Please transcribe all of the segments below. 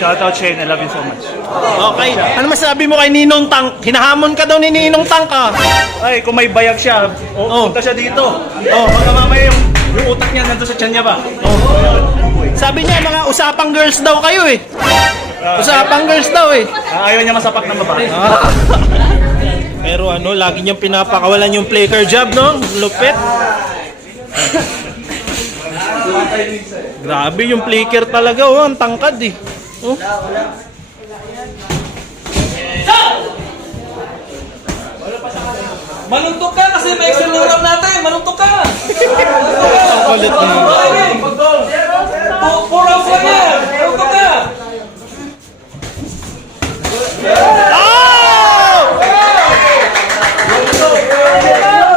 Shoutout Shane, I love you so much. Okay. Ano masabi mo kay Ninong Tank? Hinahamon ka daw ni Ninong Tank ah. Ay, kung may bayag siya, punta siya dito. Baka mamaya yung utak niya nandun sa tiyan niya ba? Sabi niya mga usapang girls daw kayo eh. Usapang girls daw eh. Ayaw niya masapak ng babae. Pero ano, lagi niyang pinapakawalan yung flicker job, no? Lupit. Grabe yung flicker talaga, oh. Ang tangkad eh. Oh. Manuntok ka kasi may excel ulam natin. Manuntok ka. Ang kulit na yun. Puro ko yan. Manuntok ka. Oh!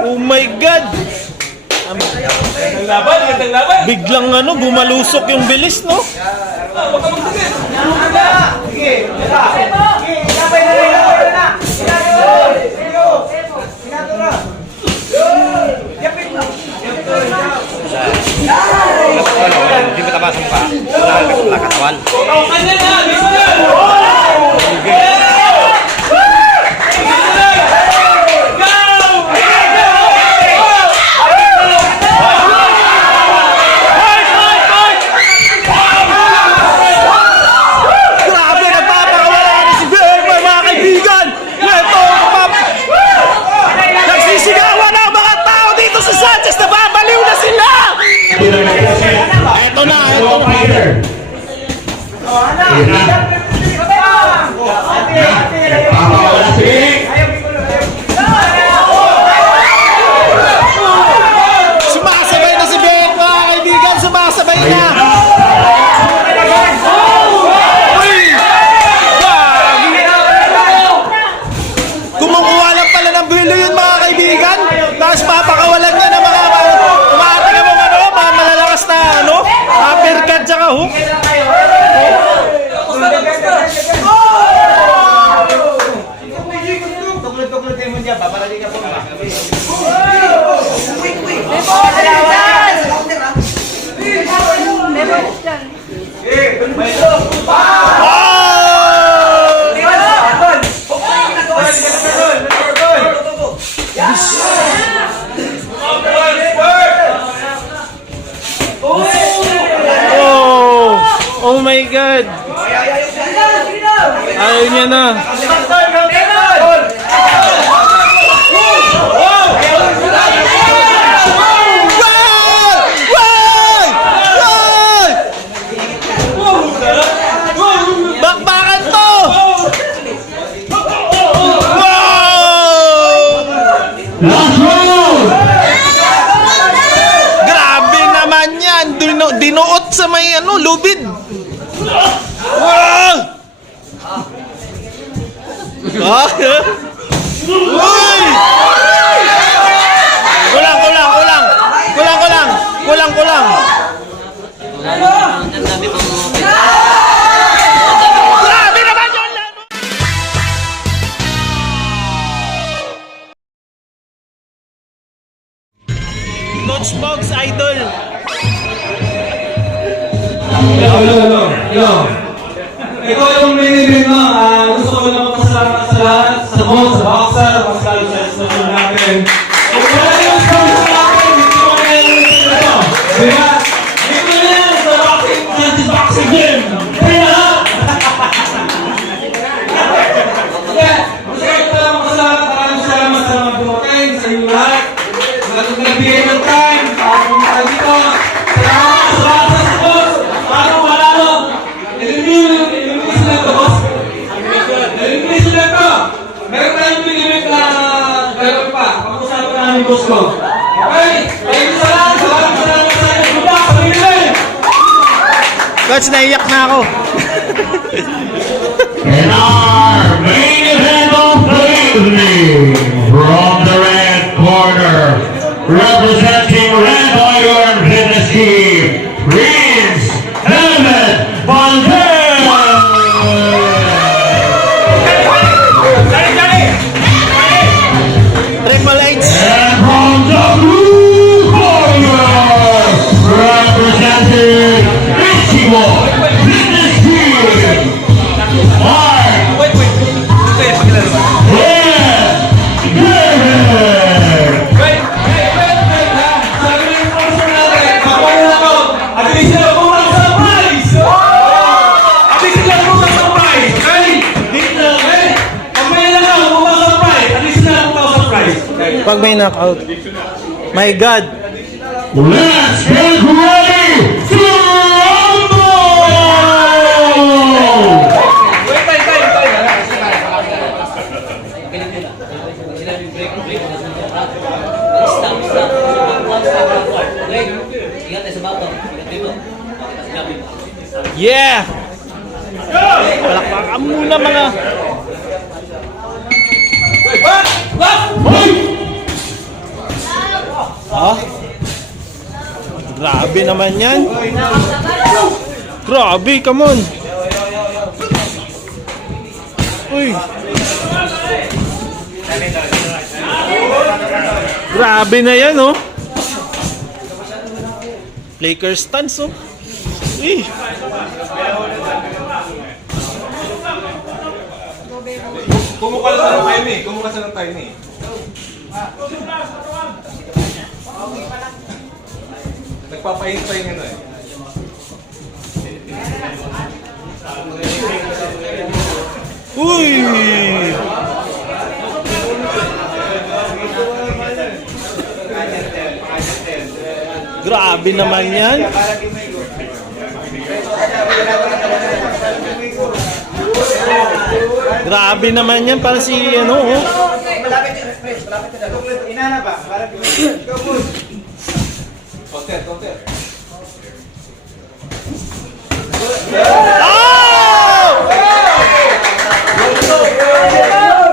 Oh my God! Gandang laban, gandang laban. Biglang ano, bumalusok yung bilis, no? Huwag ka magtigil. Hindi mo tabas ang mukha. Wala katawan. Kanya na, listen yan. Grabe, nagpapakawala ni si BM, mga kaibigan! Ito, nagsisigawan na ang mga tao dito sa Sanchez, nababaliw na sila! Ito na, ito na. Sumasabay na si BM, mga kaibigan, sumasabay na! Kumukuha lang pala ng bilo yun mga kaibigan. Tapos papakawalan niya ng mga umaatake mo ano, mga malalakas na ano, uppercut tsaka hook. Oh my God! Ayaw niya na. Bakbakan to! Grabe naman yan! Dinuot sa may ano, lubid! Wow! Uy! Kulang. Grabe naman yun! Coach Bogs Idol. Hello. Ito yung mini-bin mo. Gusto ko lang magpasalamat sa lahat, sa coach, sa boxer, Pascal, sa sponsor natin. Kung wala yung sponsor natin, hindi ko na yung ito. Diba? Hindi ko na yan sa boxing game. Kaya lahat! Gusto ko lang magpasalamat. Maraming salamat sa mga dumating, sa inyo lahat. Nagbigay ng time, para pumunta dito. Salamat sa lahat sa sports. Paano malalo? Elimination na ito, boss. Elimination na ito. Meron tayong pinimik na gano'n pa. Pag-usapan namin, boss ko. Okay? Thank you sa lahat. Salamat sa inyo. Budak, sa Pilipinas. Coach, naiyak na ako. And our main event of the evening, from the red corner, representing Red Iron Fitness Team, Prince Helmet Valdez. Triple H. And from the blue corner, representing Ichigo Fitness Team, Pag may knockout. My God. Let's get ready to rumble! Yeah! Palakpakan muna mga... Ah? Grabe naman yan. Grabe, come on. Uy. Grabe na yan, oh. Lakers stance, oh. Uy. Kumukha sa ng time eh. Kumukha sa ng time eh. Nagpapahintayin nga na eh. Uy. Grabe naman yan. Grabe naman yan para si ano, oh. Counter.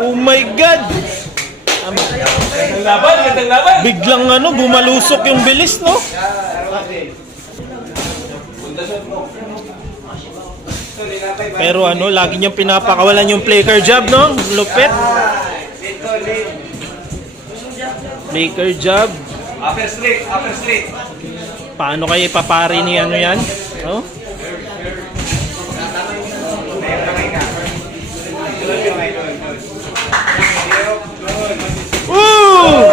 Oh my God! Gandang laban! Biglang ano, bumalusok yung bilis, no? Pero ano, lagi niyang pinapakawalan yung flaker job, no? Lupit. Flaker job. Upper straight. Paano kayo ipapari ni ano yan? Oh? Woo!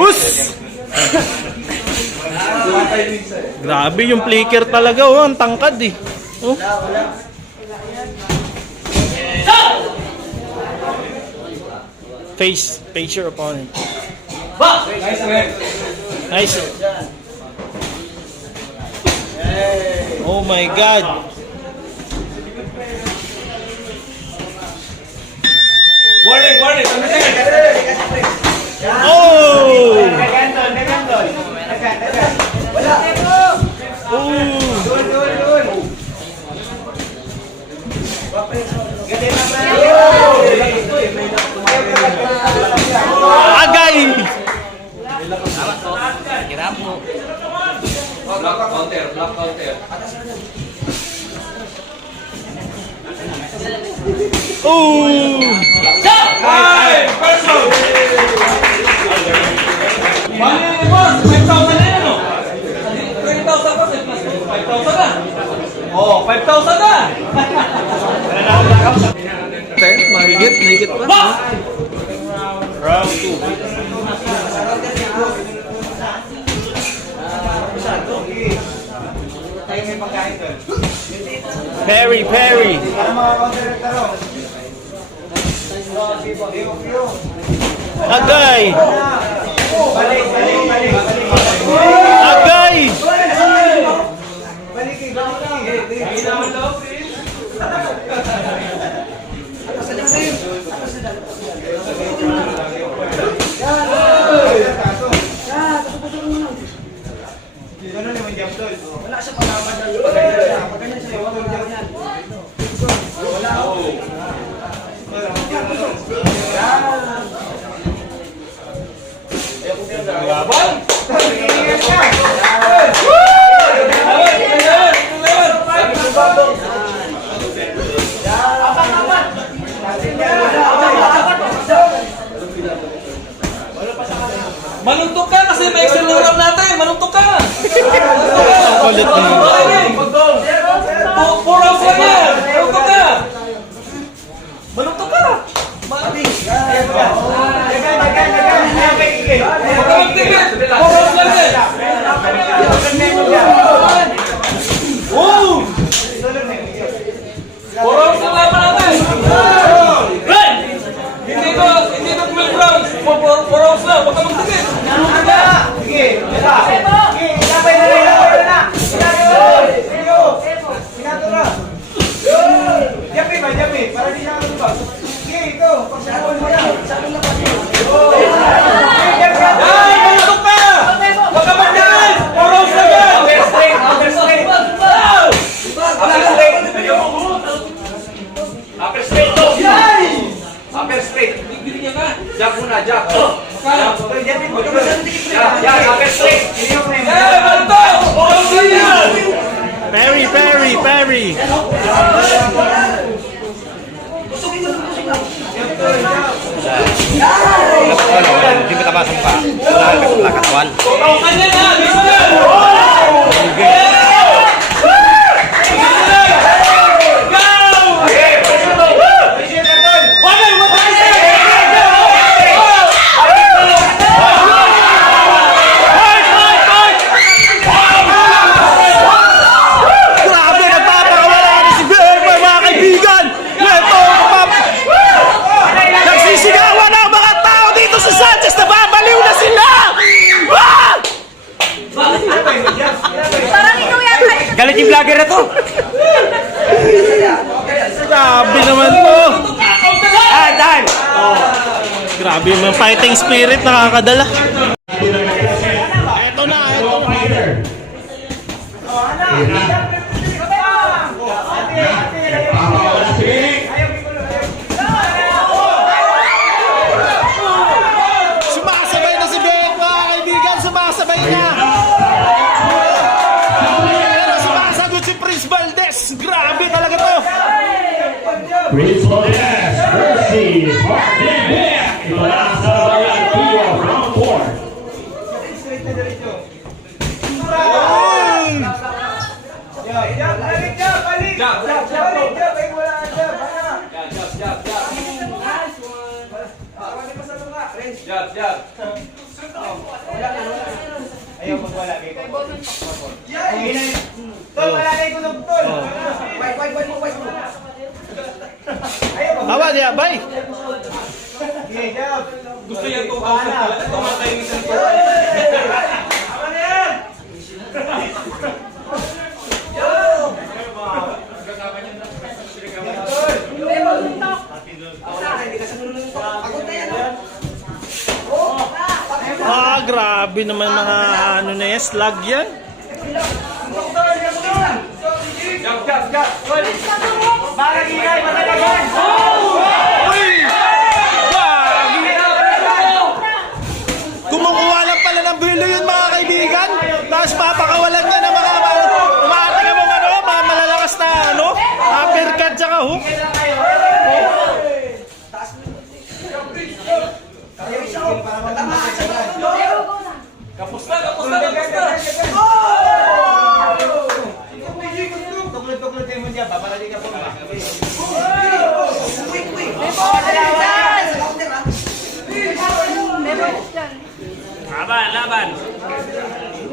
Us! Grabe yung flicker talaga, oh, ang tangkad eh. Oh. Face your opponent. Nice red. Nice. Oh my God. Warning. Oh! Agay! Block counter. Oh! Hey! Person! Boss! 5,000 na yan, oh! 20,000 pa, 5,000 na! Oh, 5,000 na! 10, mahigit pa. Boss! Round 2. Perry. Agay! Agay! Manuntok ka kasi may exceluram natin. Manuntok ka. Kulit na. Four rounds lang yan. Manuntok ka. Manuntok ka. Puro sa laban natin. Hindi ko Will Brown. Puro sa, huwag ka magtigil. Yan, malusok ka! Huwag ka magtigil! Puro sa yan! Upper straight to. Upper straight. Jab muna, jab. Yan, upper straight. Eh, Balto! Puro sa yan! Perry. Hindi mo tama sa mukha. Wala katawan. Kanya na! Mister! Grabe, nagpapakawala ni si Beboy, mga kaibigan! Ito, nagsisigawan ang mga tao dito sa Sanchez, nababaliw na sila! Ah! Parang ikaw yata. Galit yung vlogger na to. Grabe naman to! Time! Grabe yung fighting spirit nakakadala. Ito na. Sumasabay na si Beth, mga kaibigan, sumasabay na. Pero sumasagot si Prince Valdez. Grabe talaga to. Prince Valdez versus Martin Beck. Ito na ang sabayan Pio round 4. Awa dia, bay. Gusto niya ito tumatay ng isang Grabe naman mga ano na yan, slug yan. Kumukuha lang pala ng bilo yun, mga kaibigan. Tapos papakawalan niya ng mga umaatake mo mga malalakas na uppercut tsaka hook. Kapusta! Laban!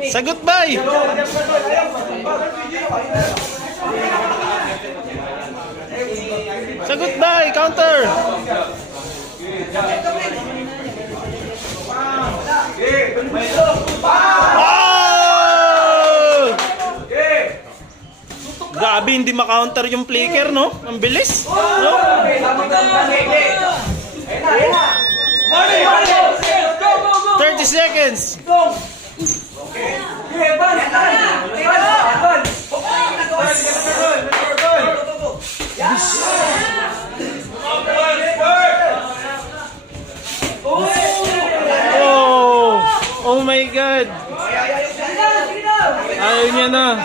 Sagot bay! Sagot bay! Counter! Oh! Grabe, hindi ma-counter yung flicker, no? Ang bilis, no? 30 seconds! Oh my God! Ayaw niya na.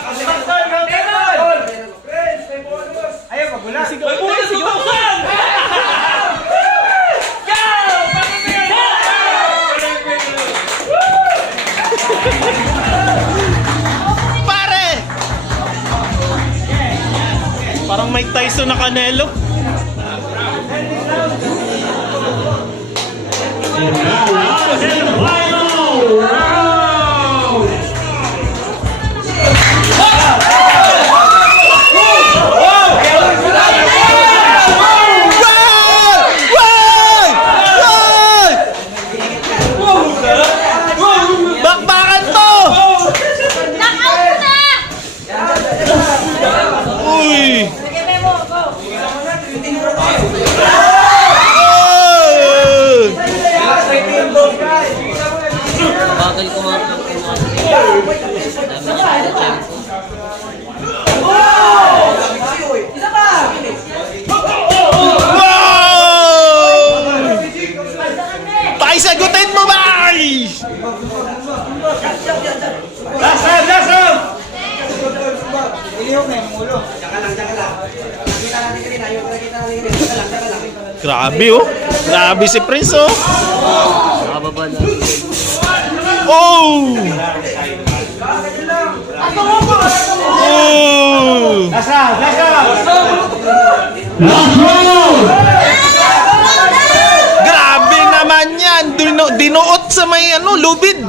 Pare! Parang Mike Tyson na Canelo. Grabe oh. Grabe si Prince oh. Nakababa na. Oh! Oh! Last round! Grabe naman yan. Dinuot sa may ano, lubid.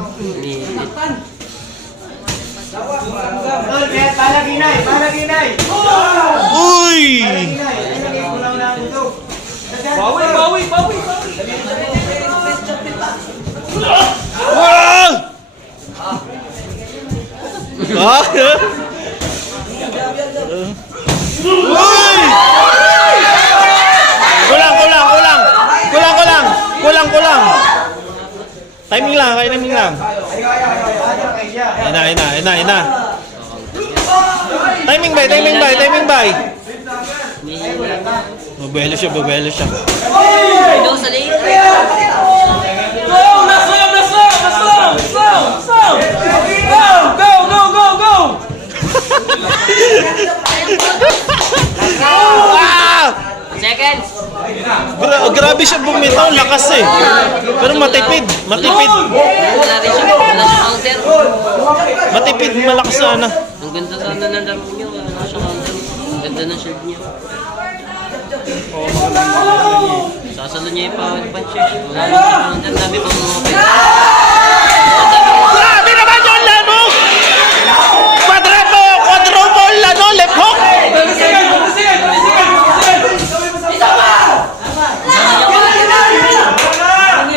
Uy! Bawi! Wow! Ah! Uy! Kulang. Timing lang. Ina. Timing by. Bubuelo siya. Go sa lane. Go! Last round! Go! Ah! Seconds. Grabe siya bumitaw, lakas eh. Pero matipid. Wala rin siya. Wala siya counter. Matipid, malakas sana. Ang ganda sana ng laro niya. Wala siya counter. Ang ganda ng shirt niya. Sasalo niya yung power punch eh. Wala rin siya counter. Dami pang mga open. Grabe naman yung laro! Quadruple, left hook!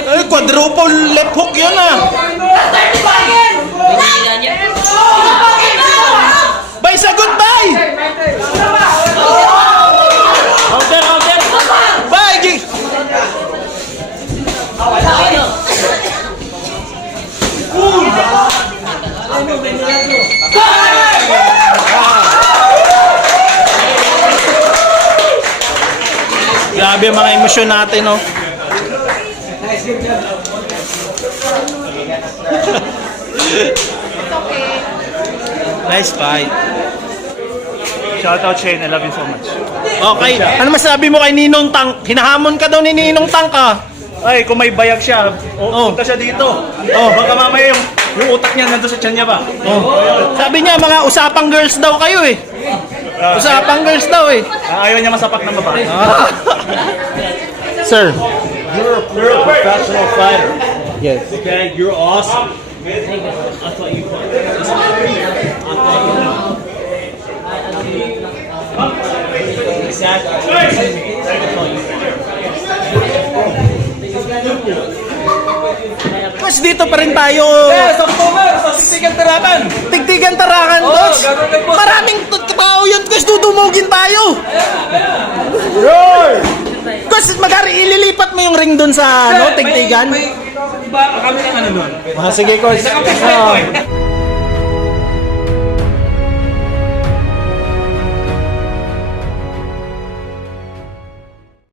Ay, quadruple left hook yun ah! Pinila niya. Bay, sagot, bay! Counter! Bay, gig! Grabe ang mga emosyon natin, no? Nice fight. Shoutout Shane, I love you so much. Okay, ano masabi mo kay Ninong Tank? Hinahamon ka daw ni Ninong Tank ah. Ay, kung may bayag siya, punta siya dito. Baka mamaya yung utak niya nandun sa tiyan niya ba? Sabi niya, mga usapang girls daw kayo eh. Usapang girls daw eh. Ayaw niya masapak ng babae. Sir. You're a professional fighter. Yes. Okay, you're awesome. I thought you Coach, dito pa rin tayo. Sa October, sa Sisigan Tarakan. Tigtigan tarakan, Coach. Maraming tao yun, Coach. Dudumugin tayo. Coach, ililipat mo yung ring dun sa tigtigan. Iba kami ng ano nun. Sige, Coach. Sa kapit